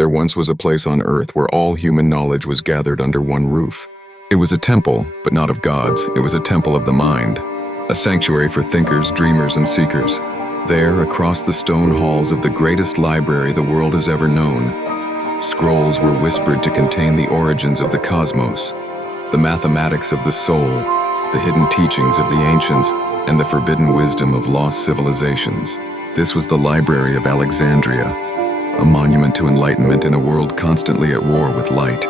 There once was a place on earth where all human knowledge was gathered under one roof. It was a temple, but not of gods. It was a temple of the mind, a sanctuary for thinkers, dreamers, and seekers. There, across the stone halls of the greatest library the world has ever known, scrolls were whispered to contain the origins of the cosmos, the mathematics of the soul, the hidden teachings of the ancients, and the forbidden wisdom of lost civilizations. This was the Library of Alexandria, a monument to enlightenment in a world constantly at war with light.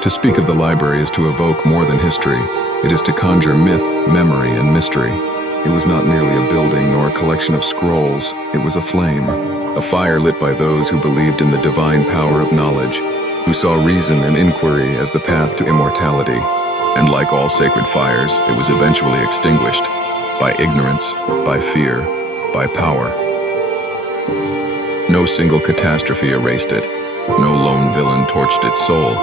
To speak of the library is to evoke more than history. It is to conjure myth, memory, and mystery. It was not merely a building nor a collection of scrolls. It was a flame, a fire lit by those who believed in the divine power of knowledge, who saw reason and inquiry as the path to immortality. And like all sacred fires, it was eventually extinguished by ignorance, by fear, by power. No single catastrophe erased it. No lone villain torched its soul.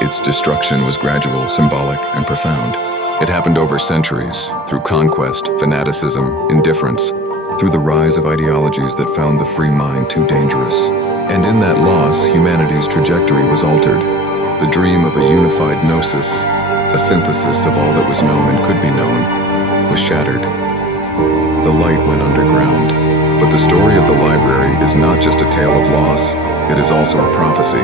Its destruction was gradual, symbolic, and profound. It happened over centuries, through conquest, fanaticism, indifference, through the rise of ideologies that found the free mind too dangerous. And in that loss, humanity's trajectory was altered. The dream of a unified gnosis, a synthesis of all that was known and could be known, was shattered. The light went underground. But the story of the library is not just a tale of loss, it is also a prophecy.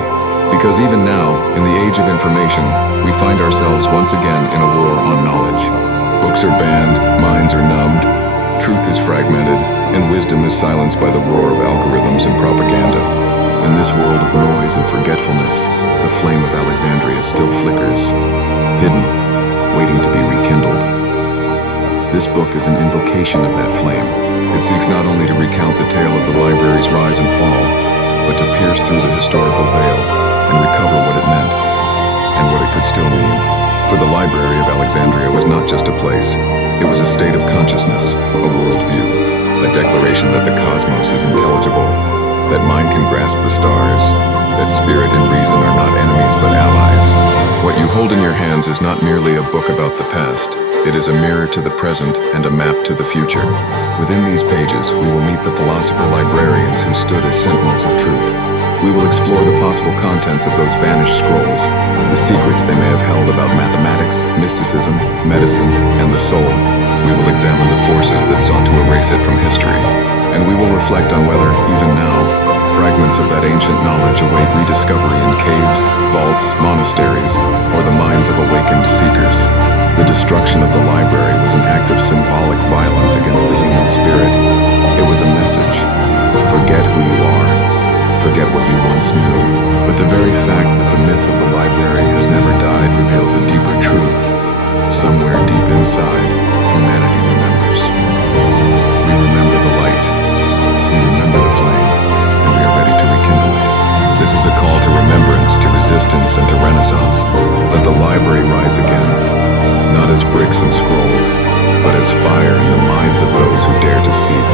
Because even now, in the age of information, we find ourselves once again in a war on knowledge. Books are banned, minds are numbed, truth is fragmented, and wisdom is silenced by the roar of algorithms and propaganda. In this world of noise and forgetfulness, the flame of Alexandria still flickers, hidden, waiting to be rekindled. This book is an invocation of that flame. It seeks not only to recount the tale of the library's rise and fall, but to pierce through the historical veil and recover what it meant, and what it could still mean. For the Library of Alexandria was not just a place, it was a state of consciousness, a worldview, a declaration that the cosmos is intelligible, that mind can grasp the stars, that spirit and reason are not enemies but allies. What you hold in your hands is not merely a book about the past, it is a mirror to the present and a map to the future. Within these pages, we will meet the philosopher librarians who stood as sentinels of truth. We will explore the possible contents of those vanished scrolls, the secrets they may have held about mathematics, mysticism, medicine, and the soul. We will examine the forces that sought to erase it from history, and we will reflect on whether, even now, fragments of that ancient knowledge await rediscovery in caves, vaults, monasteries, or the minds of awakened seekers. The destruction of the library was an act of symbolic violence against the human spirit. It was a message. Forget who you are. Forget what you once knew. But the very fact that the myth of the library has never died reveals a deeper truth. Somewhere deep inside, humanity remembers. We remember the light. We remember the flame. And we are ready to rekindle it. This is a call to remembrance, to resistance, and to renaissance. Let the library rise again. Not as bricks and scrolls, but as fire in the minds of those who dare to seek.